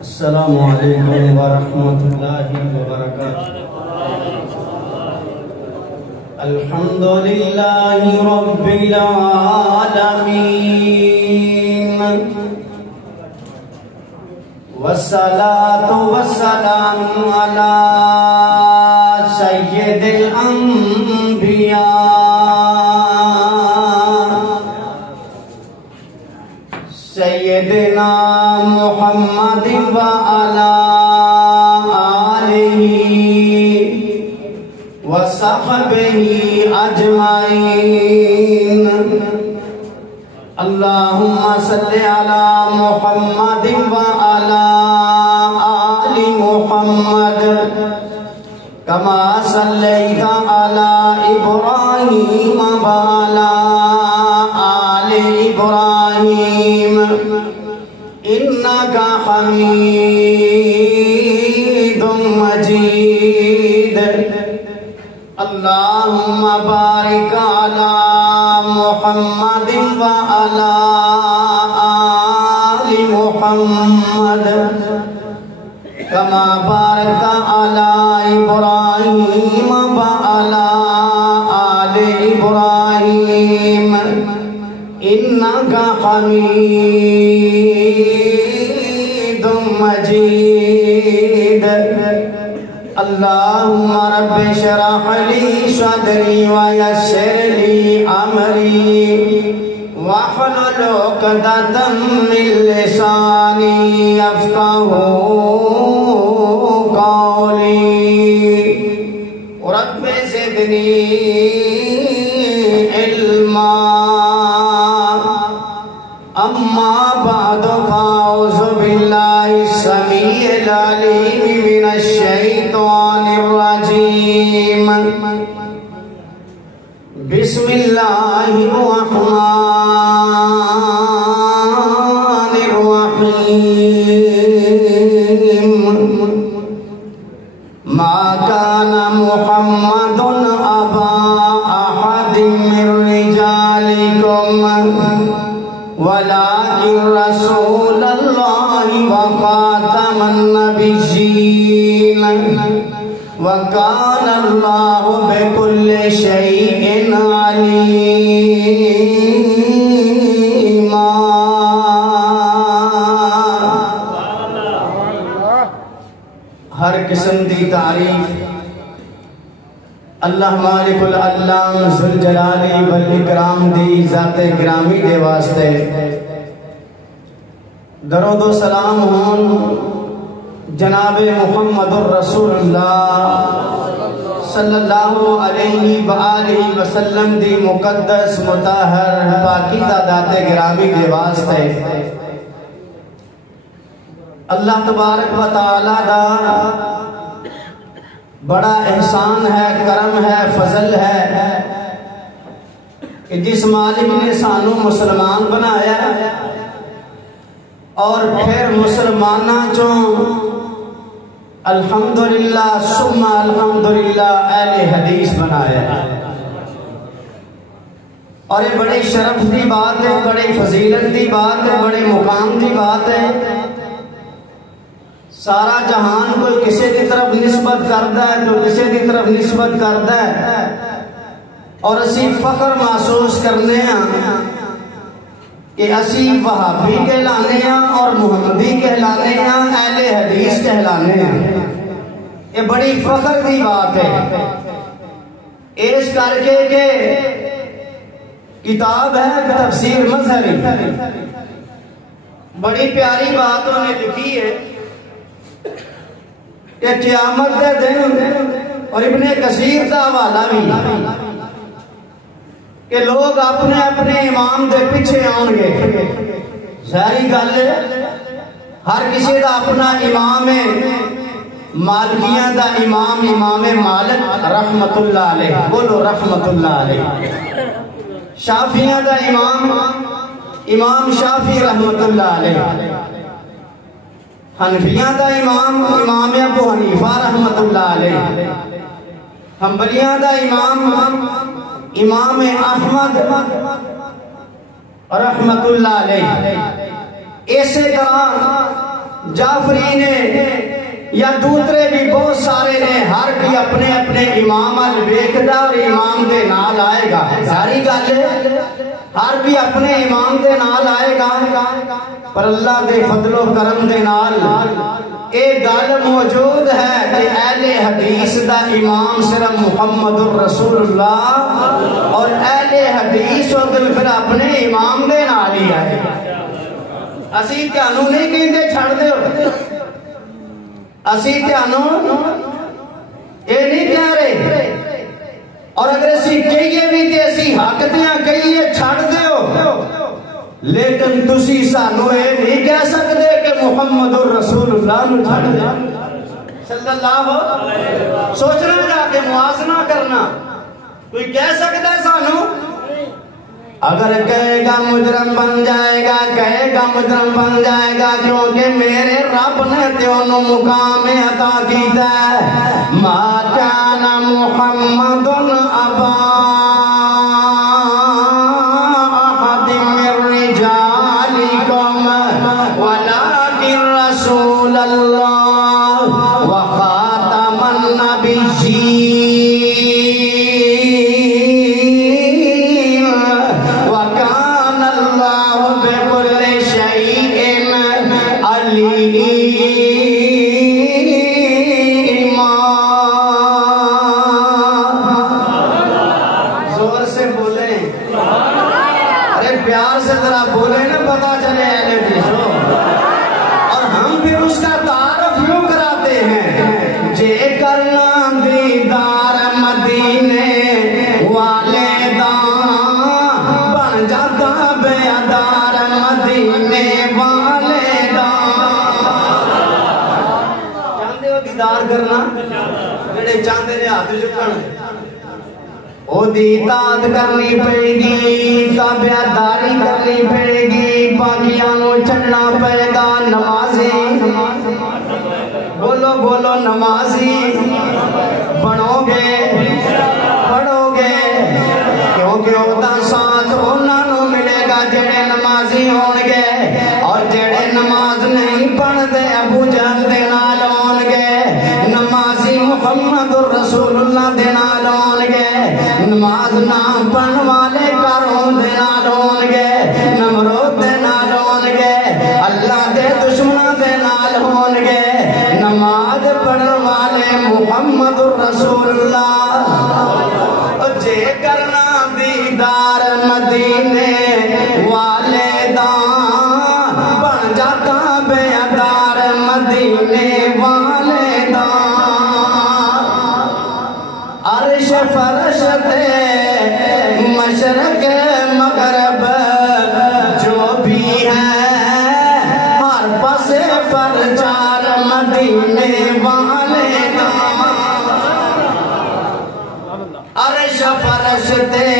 السلام علیکم ورحمۃ اللہ وبرکاتہ۔ الحمد للہ رب العالمین، والصلاة والسلام علی سید الانبیاء سیدنا محمد وعلی آلہ وصحبہ اجمعین۔ اللہم صلی علی محمد وعلی آل محمد کما صلیت علی ابراہیم وعلی آل ابراہیم انک حمید مجید۔ اللہم بارک علی محمد وعلی آل محمد کما بارکت علی ابراہیم وعلی آل ابراہیم انک حمید مجید۔ اللہم رب اشرح لی صدری ویسر لی امری واحلل عقدۃ من لسانی یفقہوا قولی۔ رب زدنی علما۔ اما بعد فاعوذ باللہ السمیع العلیم من الشیطان الرجیم۔ بسم اللہ الرحمن الرحیم۔ ما کان محمد ابا احد من رجالکم ولكن رسول اللہ وخاتم النبیین وکان اللہ بكل شیء علیما۔ ہر قسم دی تعریف اللہ مالک العلام ذوالجلال والاکرام دی ذات گرامی دے واسطے درود و سلام ہون جناب محمد الرسول اللہ صلی اللہ علیہ وآلہ وسلم دی مقدس مطہر پاکیزہ ذات گرامی دے واسطے اللہ تبارک و تعالی دا بڑا احسان ہے، کرم ہے، فضل ہے کہ جس مالک نے سانو مسلمان بنایا اور پھر مسلمانہ چوں الحمدللہ ثم الحمدللہ اہل حدیث بنایا۔ اور یہ بڑی شرف دی بات ہے، بڑی فضیلت دی بات ہے، بڑی مقام دی بات ہے۔ سارا جہان کوئی کسی کی طرف نسبت کرتا ہے تو کسی کی طرف نسبت کرتا ہے، اور اسی فخر محسوس کرنے ہیں کہ اسی وہابی کہلانے ہیں اور محمدی کہلانے ہیں، اہل حدیث کہلانے ہیں۔ یہ بڑی فخر کی بات ہے اس کر کے کہ کتاب ہے تفسیر مظہری، بڑی پیاری بات انہوں نے لکھی ہے کہ قیامت کے دن، اور ابن کثیر کا حوالہ بھی کہ لوگ اپنے اپنے امام دے پیچھے آؤں گے۔ ظاہری گل ہے ہر کسی دا اپنا امام ہے۔ مالکیاں دا امام امام مالک رحمت اللہ علیہ، بولو رحمت اللہ علیہ۔ شافعیاں دا امام امام شافعی رحمت اللہ علیہ۔ حنفیاں دا امام امام ابو حنیفہ رحمت اللہ علیہ۔ حنبلیاں دا امام امام احمد رحمت اللہ علیہ۔ اسی طرح جعفری نے یا دوسرے بھی بہت سارے نے، ہر بھی اپنے اپنے امام ویکھدا اور امام دے نال آئے گا. ساری گل ہر بھی اپنے امام دے نال آئے گا، پر اللہ دے فضل و کرم دے نال ایک گل موجود ہے کہ اہل حدیث دا امام صرف محمد الرسول اللہ، اور اہل حدیث پھر اپنے امام دے نال ہی آئے. اسی تانوں نہیں کہندے چھڑ دیو، اسی تانوں اے نہیں کہہ رہے، اور اگر اسی کہیے بھی تے اسی حق دیاں کہیے چھڑ دیو، لیکن تسی سانوں اے نہیں کہہ سکتے کہ محمد الرسول اللہ نو چھڑ دے صلی اللہ. سوچنا جا کے موازنہ کرنا، کوئی کہہ سکتا ہے سانوں؟ اگر کہے گا مجرم بن جائے گا، کہے گا مجرم بن جائے گا، کیونکہ میرے رب نے تینوں مقام عطا کیتا ہے. ما کان محمد ابا احد من رجالکم ولکن رسول اللہ وخاتم النبیین وکان اللہ بکل شیء علیما. زور سے بولیں، ارے پیار سے ذرا بولیں نا، پتا چلے اہل حدیث ہو. اور ہم پھر اس کا تعارف یوں کراتے ہیں، جے کرنا دیدار مدینے والے دان بن جاتا بیدار مدینے والے دان. چاہتے ہو دیدار کرنا؟ جڑے چاہتے نے ہاتھ چکن، او دیدار کرنی پڑے گی، تابعداری کرنی پڑے گی، باقیاں نو چھڈنا پڑے گا. نمازی بولو بولو، نمازی بنو گے پڑھو گے، کیونکہ اودا ساتھ انہاں نو ملے گا جڑے نمازی ہون گے، اور جڑے نماز نہیں پڑھدے ابو جہل دے نال ہون گے. نمازی محمد الرسول اللہ دے نال ہون گے، نماز نہ پڑھن والے کاروں دے نال ہون گے، نمرود دے نال ہون گے، اللہ دے دشمنوں دے نال ہون گے. نماز پڑھن والے محمد الرسول اللہ. جے کرنا دیدار مدینے والے دان بن جاتا بیدار مدینے والے دان. عرش فرش تے مشرق مغرب جو بھی ہے، ہر پاسے پر چار مدینے والے دان. عرش فرش تے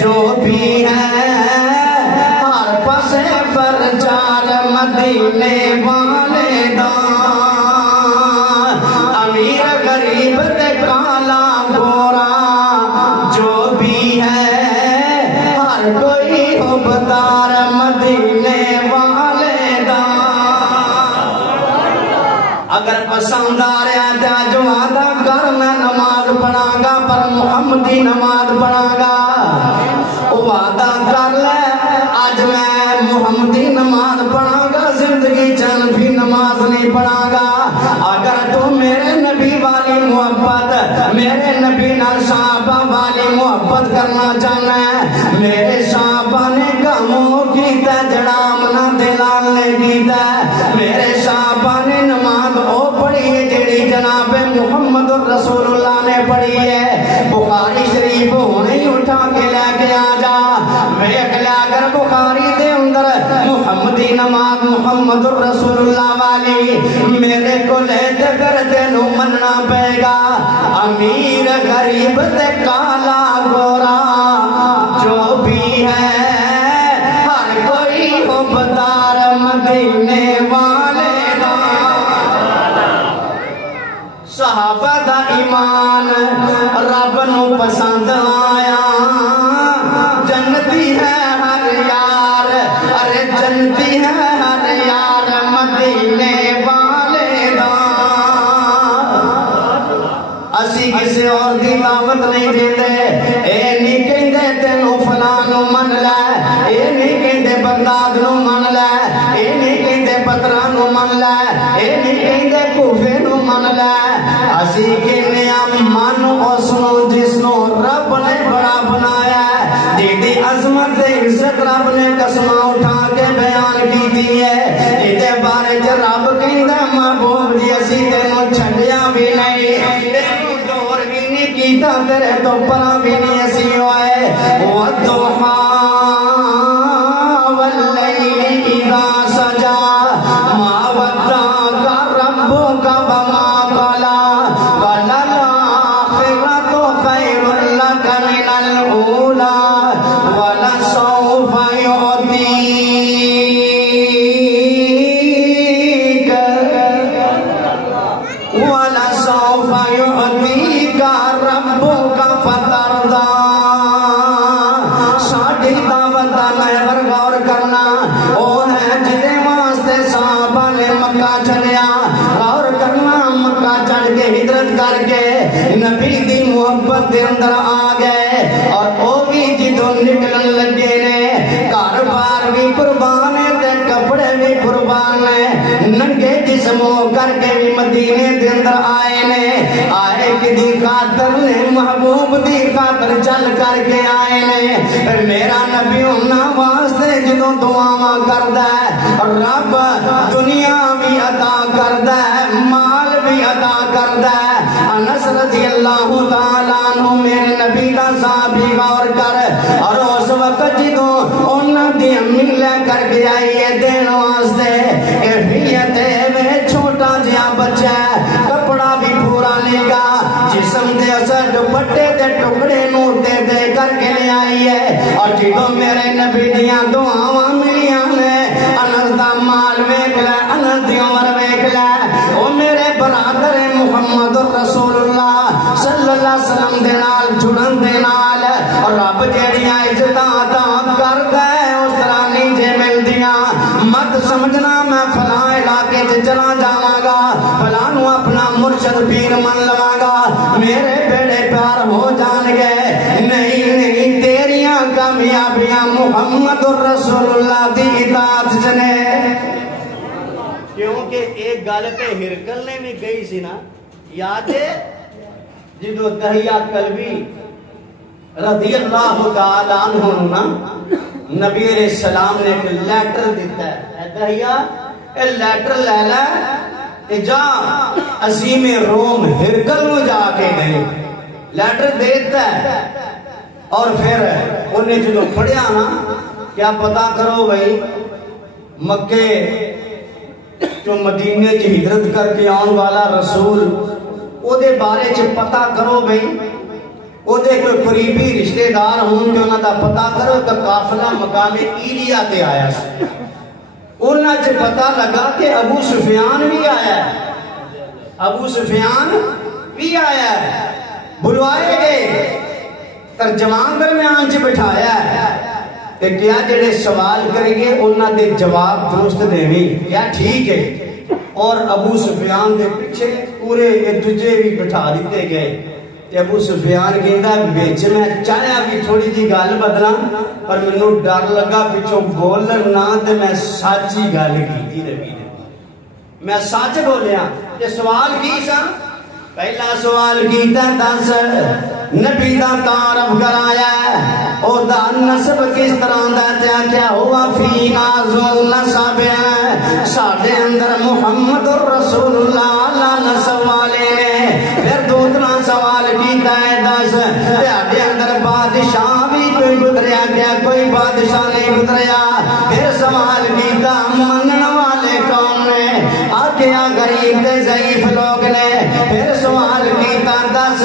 جو بھی ہے، ہر پاسے پر چار مدینے والے دان. امیر غریب تے کالا گورا جو بھی ہے، ہر کوئی حبدار مدینے والے دان. اگر پسند آ رہا ہے جو آدھا کر میں نماز پڑھاں گا، پر محمدی نماز پڑھاں گا، وعدہ کر لے آج میں محمدی نماز پڑھاں گا، زندگی چند بھی نماز نہیں پڑھاں گا. اگر تو میرے نبی والی محبت، میرے نبی نال صحابہ والی محبت کرنا چاہنا ہے، میرے صحابہ نے کاموں کیتا جڑا منا دلال نے کیتا. میرے صحابہ نے نماز او پڑھی ہے جڑی جناب محمد الرسول اللہ نے پڑھی ہے. بخاری شریف ہونے ہی اٹھا کے لے کے آ جا، ویکھ لیا اگر بخاری دے اندر محمدی نماز محمد الرسول اللہ والی میرے کو لے تے پھر تینوں مننا پے گا. امیر غریب تے کالا گورا جو بھی ہے، ہر کوئی حبدار مدینے والے دان. صحابہ دا ایمان رب نو پسند آیا. جنتی ہے ہر یار، ارے جنتی ہے ہر یار مدینے مدینے والے دا اسی کسی اور دی دعوت نہیں دیتے اے نہیں کہندے تینوں فلانو من لے اے نہیں کہندے بغداد نو من لے اے نہیں کہندے پترانو من لے اے نہیں کہندے کوفے نو من لے اسی کہنے من اس نو جس نو رب نے بڑا بنایا جیدی عظمت عزت رب نے قسمہ اٹھا کے بیان کی دی ہے جیدے بارے چ رب کہندہ محبوب جی اسی تینوں چھڑیا بھی نہیں تینوں دور بھی نہیں کیتا تیرے تو پرا بھی نہیں اسی ہوئے وَالضُّحَا وَاللَّيْلِ إِذَا سَجَا مَا وَدَّعَكَ رَبُّكَ وَمَا قَلَى وَلَلْآخِرَةُ خَيْرٌ لَكَ مِنَ الْأُولَى وَلَسَوْفَ يُعْطِيكَ رَبُّكَ فَتَرْضَى ساڑھی دعوت دا محور غور کرنا او ہے جدے واسطے صحابہ نے مکہ چلیا غور کرنا مکہ چڑھ کے ہجرت کر کے نبی دی محبت دے اندر آ گئے اور او بھی جدوں نکلن لگے نے گھر بار بھی قربان ہے تے کپڑے بھی قربان ہے ننگے جسم ہو کر کے بھی مدینے دے اندر آئے نے آئے کدی خاطر نے محبوب دی خاطر چل کر کے آئے نے میرا نبی انہاں واسطے جدوں دعاواں کردا ہے رب دنیا بھی عطا کردا ہے مال بھی عطا کردا ہے انس رضی اللہ تعالیٰ عنہ میرے نبی دا صحابی غور کر اور اس وقت جدوں انہاں دی امی لے کر کے آئی ہے دین واسطے کیفیت ہے چھوٹا جہا بچہ ہے کپڑا بھی پورا نہیں گا جسم دے اثر دوپٹے دے ٹکڑے نو دے دے کر کے لے آئی ہے اور جدوں میرے نبی دیاں دعاواں ملیاں نے انس دا مال ویکھ لے انس دی عمر ویکھ لے او میرے برادر محمد رسول اللہ صلی اللہ علیہ وسلم دے نال جڑن دے نال اور رب جیڑیاں عزتاں عطا کردا ہے اس طرح نہیں جے ملدیاں مت سمجھنا میں فلاں علاقے تے چلا جاواں گا فلاں نو اپنا مرشد پیر من لواں گا میرے بیڑے پیار ہو جان گے نہیں نہیں تیریاں کامیابیاں محمد رسول اللہ دی اطاعت جنے کیونکہ ایک گل تے ہرکل نے بھی گئی سی نا یاد ہے جدو دہیہ کلبی رضی اللہ تعالیٰ عنہ نا نبی علیہ السلام نے ایک لیٹر دیتا ہے اے دہیہ اے لیٹر لے لے جا عظیم روم ہرکل میں جا کے نہیں لیٹر دیتا ہے اور پھر انہیں جدو پڑھیا نا کیا پتا کرو بھئی مکے جو مدینے کی ہجرت کر کے آن والا رسول او دے بارے چ پتا کرو بھئی او دے کوئی قریبی رشتہ دار ہوں کہ انہاں دا پتا کرو تو قافلہ مقام ایلیا تے آیا سی انہاں چ پتا لگا کہ ابو سفیان بھی آیا ہے ابو سفیان بھی آیا ہے بلوائے گئے ترجمان درمیان چ بٹھایا ہے کہ کیا جڑے سوال کریں گے انہاں دے جواب درست دے بھی کیا ٹھیک ہے اور ابو سفیان دے پیچھے پورے ایک دوجے بھی بٹھا دیتے گئے کہ ابو سفیان کہندا وچ میں چاہیا بھی تھوڑی جی گل بدلاں پر مینوں ڈر لگا پچھوں بولن نہ تے میں سچی گل کیتی نبی نے میں سچ بولیا کہ سوال کی سا پہلا سوال کیتا دس نبی دا تعارف کرایا او دا نسب کس طرح دا کیا ہوا فینا ذو نسب ساڈے اندر محمد رسول اللہ نسب والے نے پھر دوسرا سوال کیتا ہے دس تہاڈے اندر بادشاہ بھی کوئی گزریا کیا کوئی بادشاہ نہیں گزریا پھر سوال کیتا منن والے کون نے آکھیا غریب تے ضعیف لوگ نے پھر سوال کیتا دس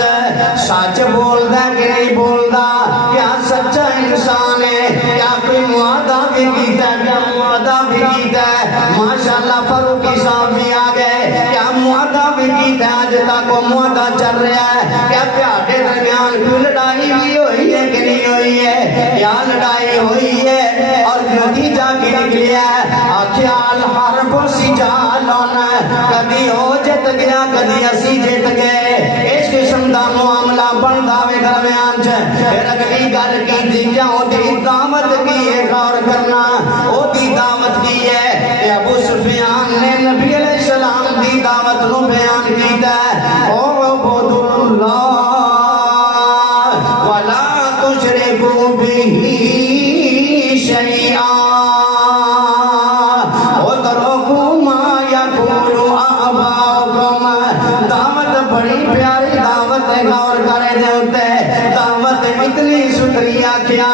سچ بولدا کہ نہیں بولدا کیا سچا انسان ہے کیا کوئی معاہدہ بھی کیتا ہے کیا معاہدہ بھی کیتا ہے ماشاءاللہ فاروقی صاحب بھی آ گئے کیا معاہدہ بھی کیتا ہے آج تک وہ معاہدہ چل رہا ہے کیا پیاڈے درمیان کوئی لڑائی بھی ہوئی ہے کہ نہیں ہوئی ہے کیا لڑائی ہوئی ہے اور نتیجہ کی نکلیا ہے آخیا الحرب کو سی جالونا کدی او جت گیا کدی اسی جت گئے اس قسم دا معاملہ بندا وے درمیان چ پھر اگلی گل کیتی جاؤ دی دعوت کی ہے غور کرنا او دی دعوت کی ہے کہ ابو سفیان نے نبی علیہ السلام دی دعوت نو بیان کیتا ہے او عبد اللہ ولا تشرکوا به شیئا واتركوا ما يقول آباؤكم دعوت بڑی پیاری دعوت ہے غور کرے دے ہوتے دعوت اتنی ستھریا کیا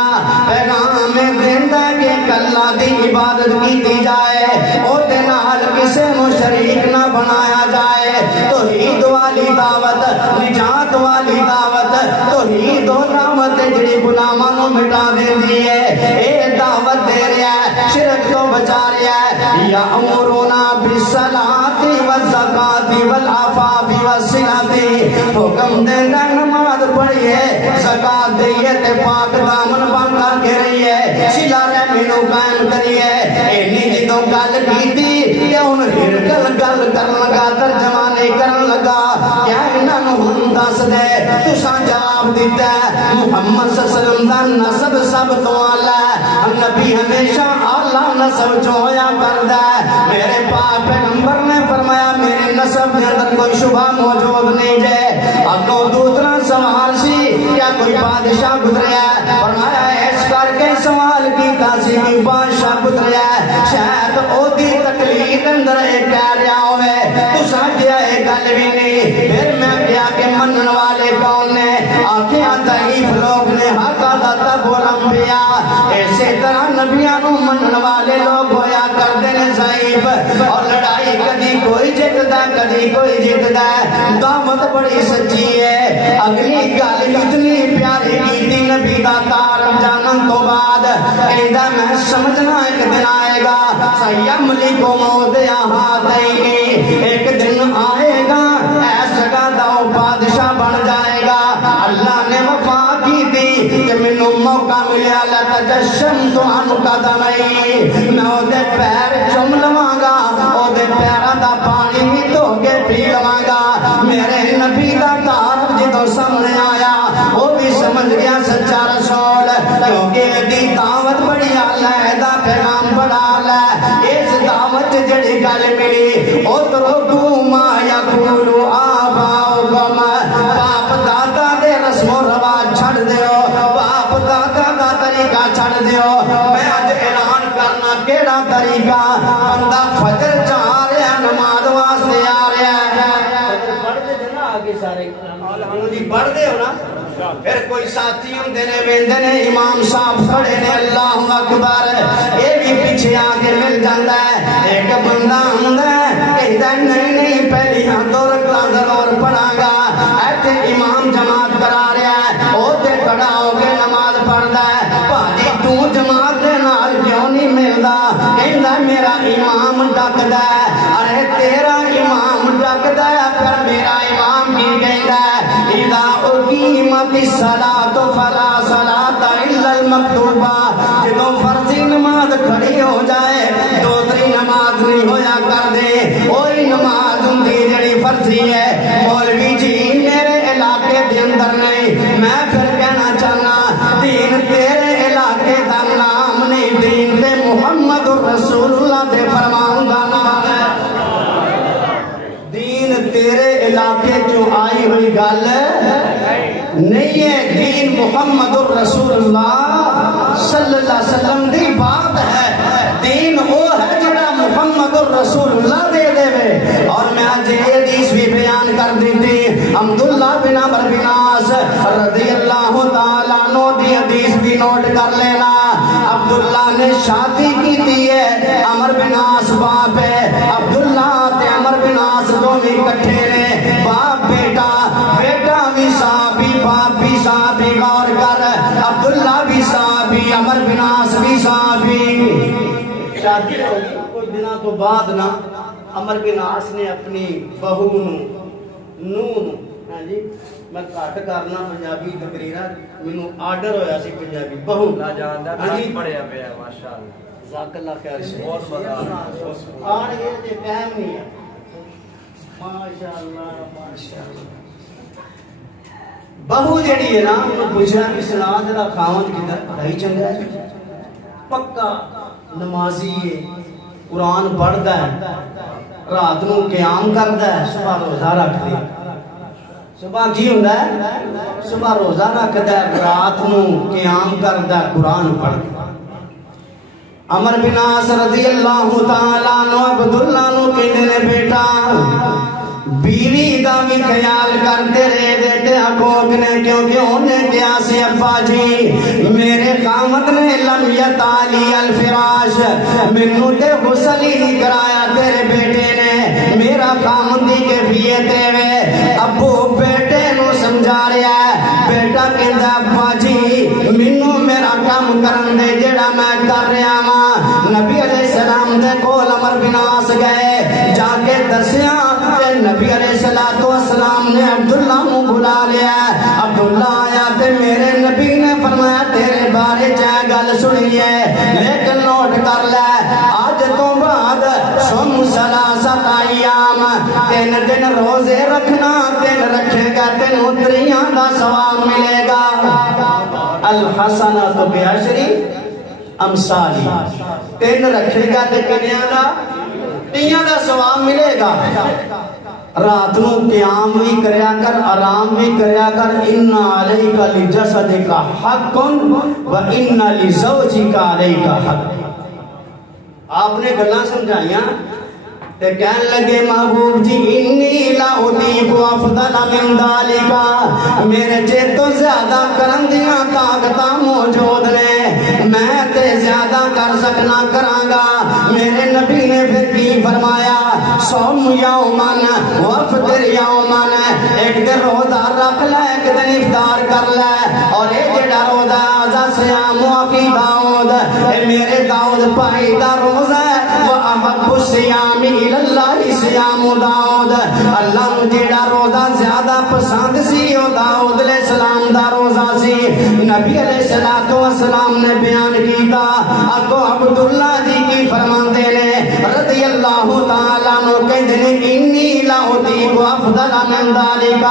پیغام دیندہ کہ اللہ دی عبادت کی جائے او دے نال کسے مشریک نہ بنایا جائے توحید والی دعوت نجات والی دعوت توحید و دعوت جڑی گناہاں نو مٹا دیندی ہے اے دعوت دے رہا ہے شرک تو بچا رہا ہے یا امرونا بالصلاۃ والزکاۃ والعفاف والصلۃ حکم دینا نماز پڑھیے زکات دئیے تے پاک دامن بن کر کے رہیے صلہ رحمی نو قائم کریے اینی جدوں گل کیتی کہ ہن پھر گل کرن لگا ترجمہ نہیں کرن لگا کیا انہاں نو ہن دس دے تساں جواب دیتا ہے محمد صلی اللہ علیہ وسلم دا نسب سب تو اعلی ہے نبی ہمیشہ اعلی نسب جو ہویا کردا ہے میرے پاک پیغمبر نے فرمایا میرے نسب کے اندر کوئی شبہ موجود نہیں ہے اب تو دوسرا سوال سی کیا کوئی بادشاہ گزریا ہے فرمایا اس کر کے سوال کی تاسی بھی بادشاہ گزریا ہے شاید او دی تکلیف اندر ایک کہہ رہا ہوئے تو ساتھیا ایک گل بھی نہیں پھر میں کیا کہ منن والے کون نے آنکھیں ضعیف لوگ نے حق آدھا بولم بیا ایسے طرح نبیاں نو منن والے لوگ ہویا کر دینے ضعیف اور لڑائی کدی کوئی جتدا کدی کوئی جتدا دعوت بڑی سچی ہے اگلی گل اتنی پیاری کیتی نبی دا تارم جانن تو بعد ایدہ میں سمجھنا ایک دن آئے گا سیم لکو موت یہاں ایک دن آئے گا ایس جگہ داؤ بادشاہ بن جائے گا اللہ نے وفا کی تھی کہ منو موقع ملیا لتجشم تو ان قدمئی میں او دے پیر چم لواں گا او دے پیرہ دا پانی بھی تو کے پی لواں گا میرے نبی دا تعارف جدو سامنے آیا وہ بھی سمجھ گیا سچا رسول کیونکہ دی دعوت بڑی آلہ دا پیغام بڑا آلہ اس دعوت جڑی گل ملی اترکوا ما یقول آباؤکم باپ دادا دے رسم و رواج چھڑ دیو باپ دادا دا طریقہ چھڑ دیو میں آج اعلان کرنا کیڑا طریقہ بندہ فجر چاہ رہا ہے نماز واسطے آ رہا ہے پڑھ دے دینا آگے سارے پڑھ دے ہو نا پھر کوئی ساتھی ہوں دینے ویندے نے امام صاحب کھڑے نے اللہ اکبر یہ بھی پیچھے آگے مل جاندہ ہے ایک بندہ ہوں دے کہتا ہے نہیں پہلی ہاں دو رکھتا ضرور پڑھا گا ایتے امام جماعت کرا رہا ہے ہوتے کھڑا ہو کے نماز پڑھ دا ہے پاجی تو جماعت دے نال کیوں نہیں ملدا کہتا میرا امام ڈک دا ہے ارے تیرا امام ڈک دا ہے پر میرا امام کی کہتا ہے اذا اقیمت الصلاۃ فلا صلاۃ الا المکتوبہ جدوں فرضی نماز کھڑی ہو جائے دوسری نماز نہیں ہویا کر دے وہی نماز ہوندی جڑی فرضی ہے مولوی جی میرے علاقے دے اندر نہیں میں پھر کہنا چاہنا دین تیرے علاقے دا نام نہیں دین تے محمد رسول اللہ دے فرمان دا نام ہے دین تیرے علاقے جو آئی ہوئی گل نہیں ہے دین محمد الرسول اللہ صلی اللہ علیہ وسلم دی بات ہے دین وہ ہے جڑا محمد الرسول اللہ دے دے وے اور میں آج یہ حدیث بھی بیان کر دی تھی عبداللہ بن عمرو بن عاص رضی اللہ تعالیٰ عنہ دی حدیث بھی نوٹ کر لینا عبداللہ نے شادی کی تھی ہے عمرو بن عاص باپ ہے عبداللہ تے عمرو بن عاص دونوں اکٹھے نے باپ بیٹا بھی صحابی باپ بھی صحابی غور کر عبداللہ بھی صحابی عمرو بن عاص بھی صحابی شادی ہوگی کچھ دنوں تو بعد نا عمرو بن عاص نے اپنی بہو نو جی میں کٹ کرنا پنجابی تقریرا مینوں آرڈر ہویا سی پنجابی بہو لا جاندا نہیں پڑھیا پیا ماشاءاللہ جزاک اللہ خیر سے آن یہ تے ٹائم نہیں ہے ماشاءاللہ ماشاءاللہ بہو جڑی ہے نا انہوں پوچھنا کہ سلاد دا خاوند کدھر پڑھائی چنگا ہے پکا نمازی ہے قرآن پڑھدا ہے رات نو قیام کردا ہے صبح روزہ رکھدا ہے صبح کی ہوندا ہے صبح روزہ رکھدا ہے رات نو قیام کردا ہے قرآن پڑھدا ہے عمر بن عاص رضی اللہ تعالیٰ عنہ عبداللہ نو کہندے نے بیٹا بیوی دا بھی خیال کرتے رہے دیتے حقوق نے کیونکہ انہیں کیا سی ابا جی میرے خامد نے لم یتالی الفراش منو تے غسل ہی کرایا تیرے بیٹے نے میرا خامد دی کیفیت ہے ابو بیٹے نو سمجھا رہا ہے بیٹا کہندا ابا جی منو میرا کام کرن دے جڑا میں کر رہا ہاں نبی علیہ السلام دے کول عمر بن عاص گئے جا کے دسیا نبی علیہ السلام نے عبداللہ کو بلا لیا عبداللہ آیا تے میرے نبی نے فرمایا تیرے بارے چاہے گل سنی ہے لیکن نوٹ کر لے آج تو بعد سم ثلاثت ایام 3 دن روزے رکھنا 3 رکھے گا 3 تریاں دا ثواب ملے گا الحسنۃ بعشر امثالها 3 رکھے گا تے کنیاں دا 3 دا ثواب ملے گا رات نو قیام بھی کریا کر آرام بھی کریا کر ان علیک لجسدک حق و ان لزوجک علیک حق آپ نے گلاں سمجھائیاں تے کہنے لگے محبوب جی انی لا اطیق افضل من ذالک میرے جے تو زیادہ کرن دیاں طاقتاں موجود نے میں تے زیادہ کر سکنا کرانگا میرے نبی نے پھر کی فرمایا صوم یومن وفطر یومن ایک دن روزہ رکھ لے ایک دن افطار کر لے اور ایک جڑا روزہ ازا سیام وفی داؤد میرے داؤد پائی دا روزہ ہے وہ احب السیامی اللہ سیام داؤد اللہ جیڑا روزہ زیادہ پسند سی او داؤد علیہ السلام دا روزہ سی نبی علیہ السلام نے بیان کیتا اگو عبداللہ جی کی فرماندے نے رضی اللہ تعالیٰ عنہ کہندے نے انی لا اطیق افضل من ذالک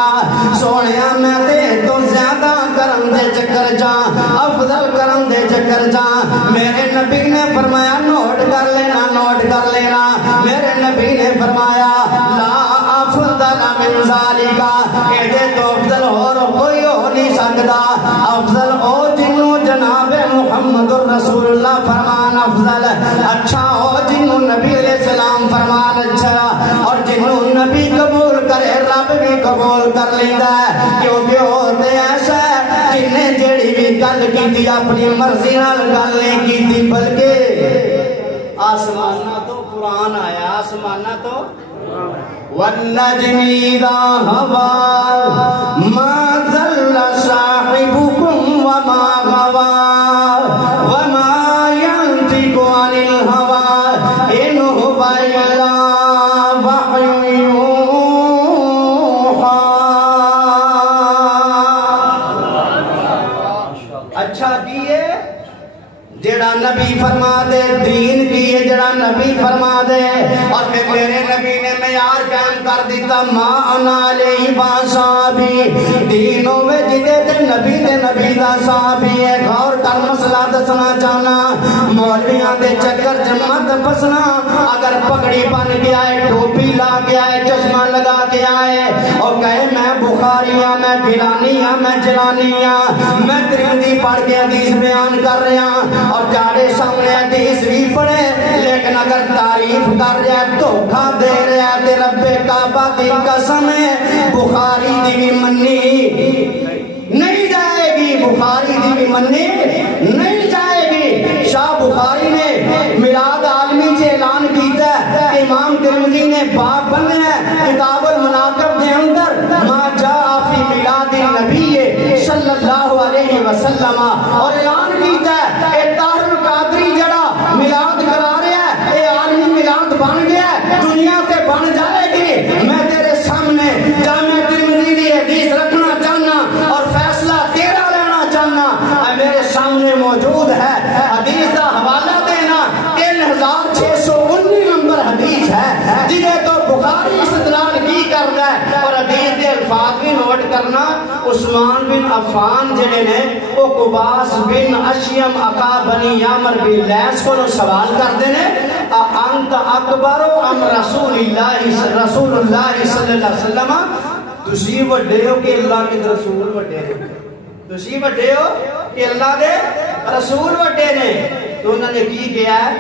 سونیا میں تے تو زیادہ کرن دے چکر جا افضل کرن دے چکر جا میرے نبی نے فرمایا نوٹ کر لینا میرے نبی نے فرمایا لا افضل من ذالک کہتے تو افضل اور کوئی ہو نہیں سکتا افضل او جنوں جناب محمد رسول اللہ فرمان افضل اچھا ہو جنوں نبی علیہ السلام فرمان اچھا اور جنوں نبی قبول کرے رب بھی قبول کر لیندہ ہے کیونکہ ہوتے ایسا ہے جنہیں جڑی بھی گل کی تھی اپنی مرضی نال گل نہیں کی تھی بلکہ آسمانہ تو قرآن آیا آسمانہ تو وَالنَّجْمِ إِذَا هَوَى مَا ضَلَّ صَاحِبُكُمْ وَمَا غَوَى وَمَا يَنطِقُ عَنِ الْهَوَى إِنْ هُوَ إِلَّا وَحْيٌ يُوحَى اچھا کیے جڑا نبی فرما دے دین کیے جڑا نبی فرما دے اور پھر میرے نبی نے معیار قائم کر دیتا ما انا علیہ صحابی دینوں میں جدے تے نبی دا صحابی ہے غور کر مسئلہ دسنا چاہنا مولویاں دے چکر جماعت پسنا اگر پگڑی بن گیا ہے ٹوپی لا گیا ہے چشمہ لگا گیا ہے اور کہے میں بخاری ہاں میں گیلانی ہاں میں جلانی ہاں میں ترمذی پڑھ کے حدیث بیان کر رہا ہوں اور جاڑے سامنے حدیث بھی پڑھے لیکن اگر تعریف کر رہا ہے دھوکہ دے رہا ہے تے رب کعبہ کی قسم ہے بخاری دی بھی منی نہیں جائے گی بخاری دی بھی منی نہیں جائے گی شاہ بخاری نے میلاد عالمی سے اعلان کیتا ہے امام ترمذی نے باب بندے ہیں کتاب المناقب دے اندر ما جاء فی میلاد النبی صلی اللہ علیہ وسلم اور اعلان کیتا ہے اے طاہر القادری جڑا میلاد کرا رہا ہے اے عالمی میلاد بن گیا ہے دنیا تے بن جائے گی میں تیرے سامنے جامع ترمذی دی حدیث رکھنا چاہنا اور فیصلہ تیرا لینا چاہنا میرے سامنے موجود ہے حدیث دا حوالہ دینا کرتا ہے. اور حدیث دے الفاظ بھی نوٹ کرنا. عثمان بن عفان جڑے نے وہ قباس بن اشیم اقا بنی یامر بن لیس کو سوال کرتے ہیں انت اکبر ام رسول اللہ صلی اللہ علیہ وسلم. تسی وڈے ہو کہ اللہ کے رسول وڈے نے؟ تسی وڈے ہو کہ اللہ کے رسول وڈے نے؟ تو انہوں نے کی کیا ہے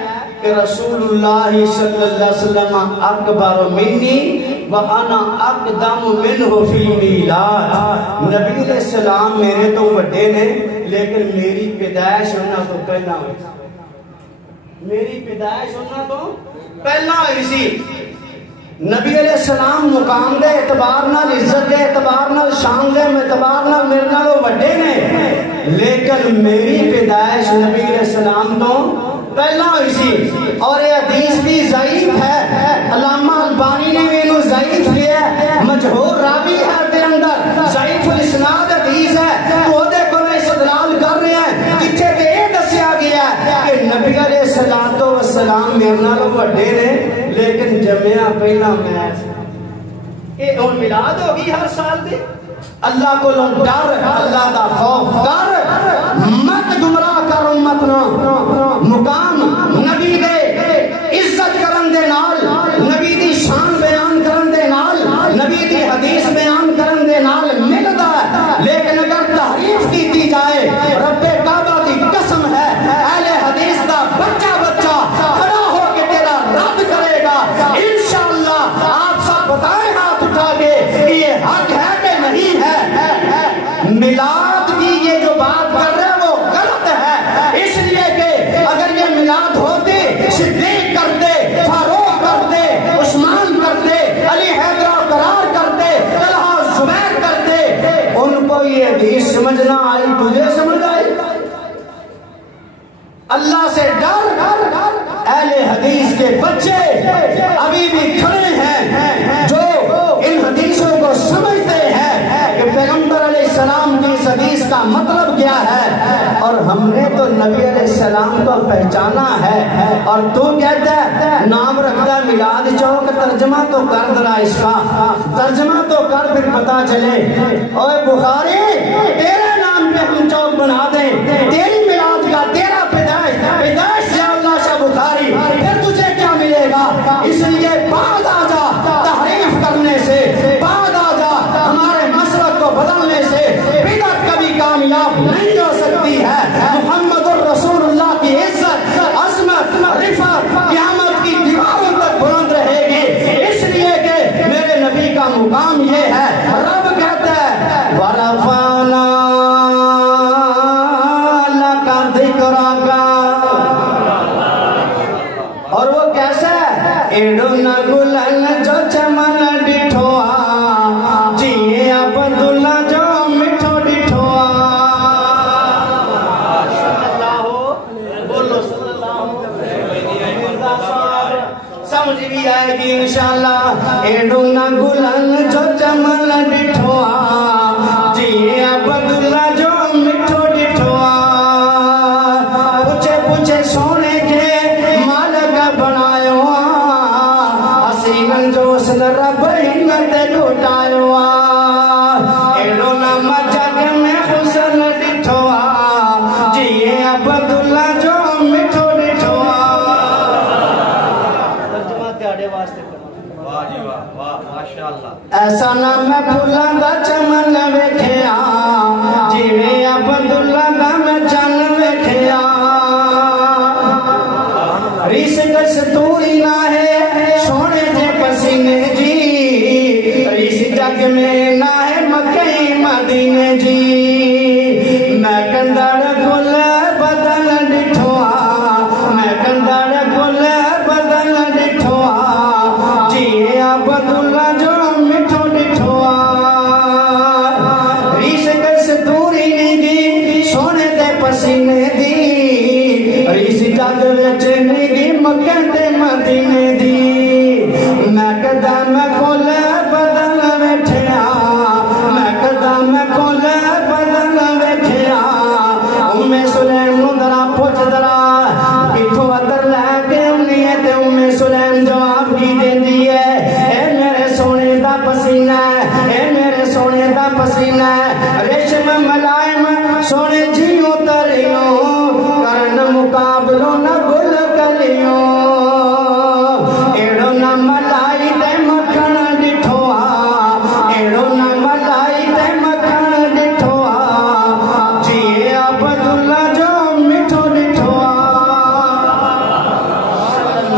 کہ رسول اللہ صلی اللہ علیہ وسلم اکبر منی وانا اقدم منہ فی المیلاد. نبی علیہ السلام میرے تو وڈے نے لیکن میری پیدائش انہاں تو پہلا ہوئی. میری پیدائش انہاں تو پہلا ہوئی سی. نبی علیہ السلام مقام دے اعتبار نال عزت دے اعتبار نال شان دے اعتبار نال میرے نال وڈے نے لیکن میری پیدائش نبی علیہ السلام تو پہلا ہوئی سی. اور یہ حدیث بھی ضعیف ہے. علامہ البانی نے بھی انہوں ضعیف لیا ہے. مجہور راوی ہے دے اندر ضعیف الاسناد حدیث ہے. تو دے کو استدلال کر رہے ہیں جتھے کہ یہ دسیا گیا کہ نبی علیہ السلام میرے نال وڈے نے لیکن جمعہ پہلا میں. یہ ہن میلاد ہوگی ہر سال دی. اللہ کو ڈر, اللہ دا خوف کر, مت گمراہ کر امت نو. مقام نبی دے عزت کرن دے نال, نبی دی شان بیان کرن دے نال, نبی دی حدیث بیان کرن دے نال ملدا ہے. لیکن اگر تعریف کی جائے رب کعبہ کی قسم ہے اہل حدیث دا بچہ کھڑا ہو کے تیرا رد کرے گا. انشاءاللہ آپ سب بتائیں ہاتھ اٹھا کے یہ حق ہے کہ نہیں ہے. میلاد کی یہ جو بات کر رہے ہیں وہ غلط ہے. اس لیے کہ اگر یہ میلاد ہوتے صدیق کرتے, فاروق کرتے, عثمان کرتے, علی حیدر قرار کرتے, طلحہ زبیر کرتے, ان کو یہ حدیث سمجھ نہ آئی, تجھے سمجھ آئی. اللہ سے ڈر. اہل حدیث کے بچے ابھی بھی کھڑے ہیں جو ان حدیثوں کو سمجھتے ہیں کہ پیغمبر علیہ السلام کی اس حدیث کا مطلب کیا ہے. اور ہم نے تو نبی علیہ السلام کو پہچانا ہے اور تو کہتا ہے نام رکھتا میلاد چوک. ترجمہ تو کر ذرا اس کا, ترجمہ تو کر پھر پتا چلے. اوے بخاری تیرے نام پہ ہم چوک بنا دیں, تیری میلاد کا, تیرا پیدائش سے اللہ شاہ بخاری, پھر تجھے کیا ملے گا. اس لیے بعد آ جا تحریف کرنے سے, بعد آ جا ہمارے مسلک کو بدلنے سے. بدعت کبھی کامیاب نہیں ہو سکتی ہے. محمد الرسول اللہ کی عزت, عظمت, رفعت قیامت کی دیواروں تک بلند رہے گی. اس لیے کہ میرے نبی کا مقام یہ ہے. رب کہتا ہے وَرَفَعْنَا لَكَ ذِكْرَكَ, اور وہ کیسا ہے ایڈو نہ گلن جو چمن ڈٹھوا, جیے عبداللہ جو مٹھو ڈٹھوا. بولو صلی اللہ سمجھ بھی آئے گی انشاءاللہ. ایڈو نہ گلن جو چمن ڈٹھوا, جیے عبداللہ جو مٹھو ڈٹھوا. پوچھے پوچھے سونے کے مالک بنایو, حسینن جو اس نے رب ہنگت لوٹایو. ایڈو نہ مجد میں حسن ڈٹھوا, جیے عبداللہ جو مٹھو ڈٹھوا. ترجمہ تیاڑے واسطے کرنا. واہ جی واہ, واہ ماشاءاللہ. ایسا نہ میں پھولاں دا چمن ویکھیا, جیویں عبداللہ دا میں چن ویکھیا. ریس کستوری نہ ہے سونے دے پسینے جی, ریس جگ میں نہ ہے مکئی مدینے جی. میں کندڑ گل بدل ڈٹھوا, میں کندڑ گل بدل ڈٹھوا, جی عبداللہ جو مٹھو ڈٹھوا. ریس کستوری نہیں دی سونے دے پسینے دی, ریس جگ وچ نہیں دی مکہ تے مدینے دی. میں قدم کول بدل ویٹھیا, میں قدم کول بدل ویٹھیا. سلیم نو درا پوچھ درا کتھوں ادر لے کے انہیں تے سلیم جواب کی دیندی ہے, اے میرے سونے دا پسینہ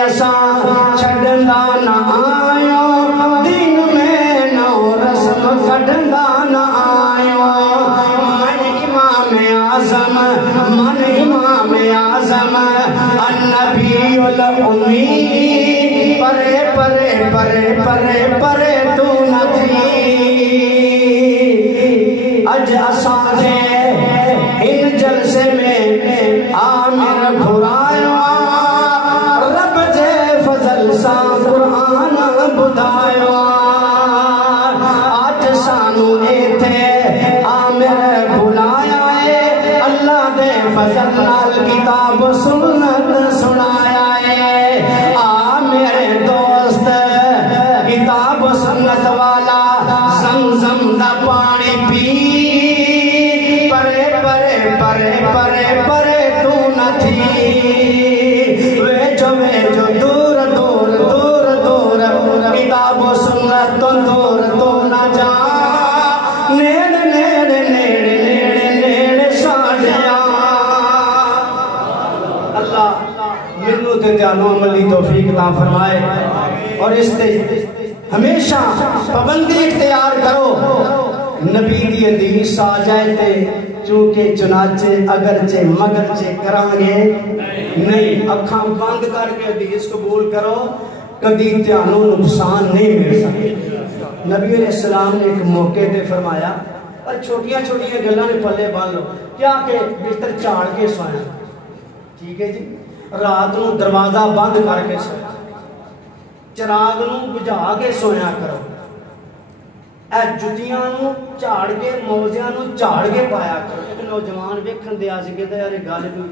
اساں چھڈندا نہ آیا دین میں نو رسم کڈندا نہ آیا من امام اعظم النبی الامی پرے پرے پرے پرے پرے تو نہ تھی اج اساں دے ان جلسے میں عامر گھرایا رب جے فضل سا قرآن بدھایا اج سانو ایتھے عامر بلایا ہے اللہ دے فضل نال کتاب سنت سنایا ہے آ میرے دوست کتاب سنت والا زمزم دا پانی پی پرے پرے پرے پرے پرے تو نہ تھی ویجو دور دور دور دور کتاب سنت تو دور تو نہ جا نیڑ نیڑ نیڑ نیڑ نیڑ ساڑیا اللہ منو تے جانو عملی توفیق عطا فرمائے اور اس تے ہمیشہ پابندی اختیار کرو نبی دی حدیث آ جائے تے چونکہ چنانچہ اگرچہ مگرچہ کرانگے نہیں اکھاں بند کر کے حدیث قبول کرو کبھی تیانوں نقصان نہیں مل سکے نبی علیہ السلام نے ایک موقع تے فرمایا اور چھوٹیاں چھوٹیاں گلاں نے پلے باندھ لو کیا کہ بستر چاڑ کے سویا ٹھیک ہے جی رات نو دروازہ بند کر کے سویا چراغ نو بجھا کے سویا کرو اے جتیاں نو چاڑ کے موزیاں نو چاڑ کے پایا کرو ایک نوجوان ویکھن دے آج کے یار گل بھی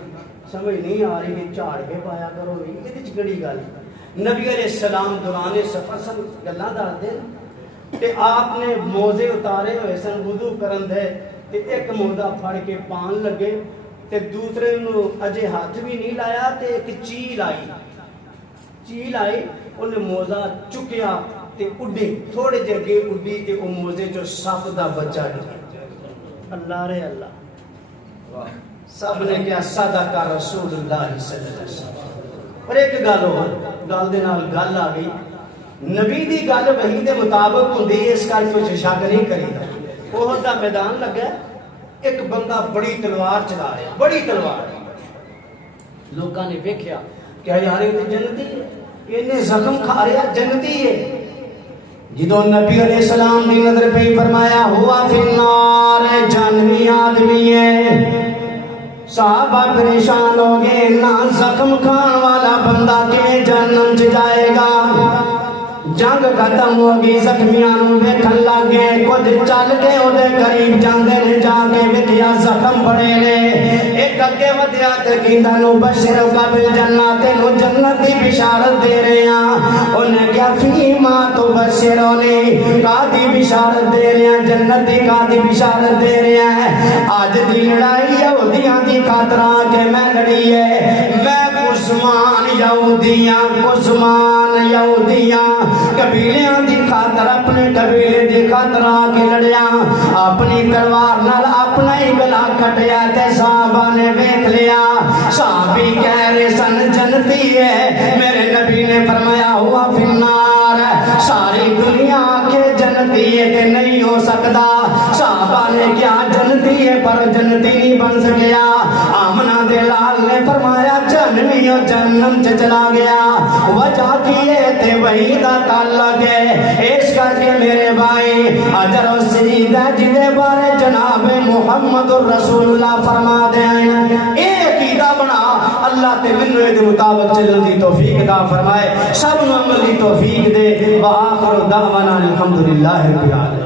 سمجھ نہیں آ رہی کہ چاڑ کے پایا کرو یہ گڑی گل نبی علیہ السلام دوران سفر سن گلاں دس دے تے آپ نے موزے اتارے ہوئے سن وضو کرن دے تے ایک موزہ پھڑ کے پان لگے تے دوسرے نو اجے ہاتھ بھی نہیں لایا تے ایک چیل آئی انہیں موزہ چکیا تے اڈی تھوڑے جگہ اڈی تے او موزے جو سپ دا بچہ ڈی اللہ رے اللہ سب نے کیا صدق رسول اللہ صلی اللہ علیہ وسلم اور ایک گل ہو گل دے نال گل آ گئی نبی دی گل وحی دے مطابق ہوندی ہے اس کر کوئی شک نہیں کریدا احد دا میدان لگا ایک بندہ بڑی تلوار چلا رہا بڑی تلوار لوکاں نے ویکھیا کیا یار یہ جنتی ہے انہیں زخم کھا رہا جنتی ہے جدو نبی علیہ السلام دی نظر پہ فرمایا ہوا فی النار جانوی آدمی ہے صحابہ پریشان ہو گئے نہ زخم کھان والا بندہ کے جہنم چ جائے گا جنگ ختم ہوگی زخمیاں نو ویکھن لگ گئے کچھ چل کے اودے قریب جاندے نے جا کے ویکھیا زخم بڑے نے ایک اگے ودیا تے کیندا نو بشر کا بالجنت نو جنت دی بشارت دے رہے ہیں اونے کیا فیما تو بشرونی کا دی بشارت دے رہے ہیں جنت دی کا دی بشارت دے رہے ہیں آج دی لڑائی یہودیاں دی خاطر کے میں لڑی ہے میں عثمان یہودیاں قبیلیاں دی خاطر اپنے قبیلے دی خاطر آ کے لڑیا اپنی تلوار نال اپنا ہی گلا کٹیا تے صحابہ نے ویکھ لیا صحابی کہہ رہے سن جنتی ہے میرے نبی نے فرمایا ہوا فی النار ساری دنیا کے جنتی ہے کہ نہیں ہو سکتا صحابہ نے کیا جنتی ہے پر جنتی نہیں بن سکیا آمنہ دے لال نے فرمایا جنمی اور جنم سے چلا گیا وجہ کیے تے وہی دا تعلق ہے اس کا کہ میرے بھائی اجر و سجید جدے بارے جناب محمد رسول اللہ فرما دے ہیں ایک عیدہ بنا اللہ تے منوے دے مطابق چلن دی توفیق عطا فرمائے سب نو عمل دی توفیق دے وآخر دعوانا الحمدللہ رب العالمین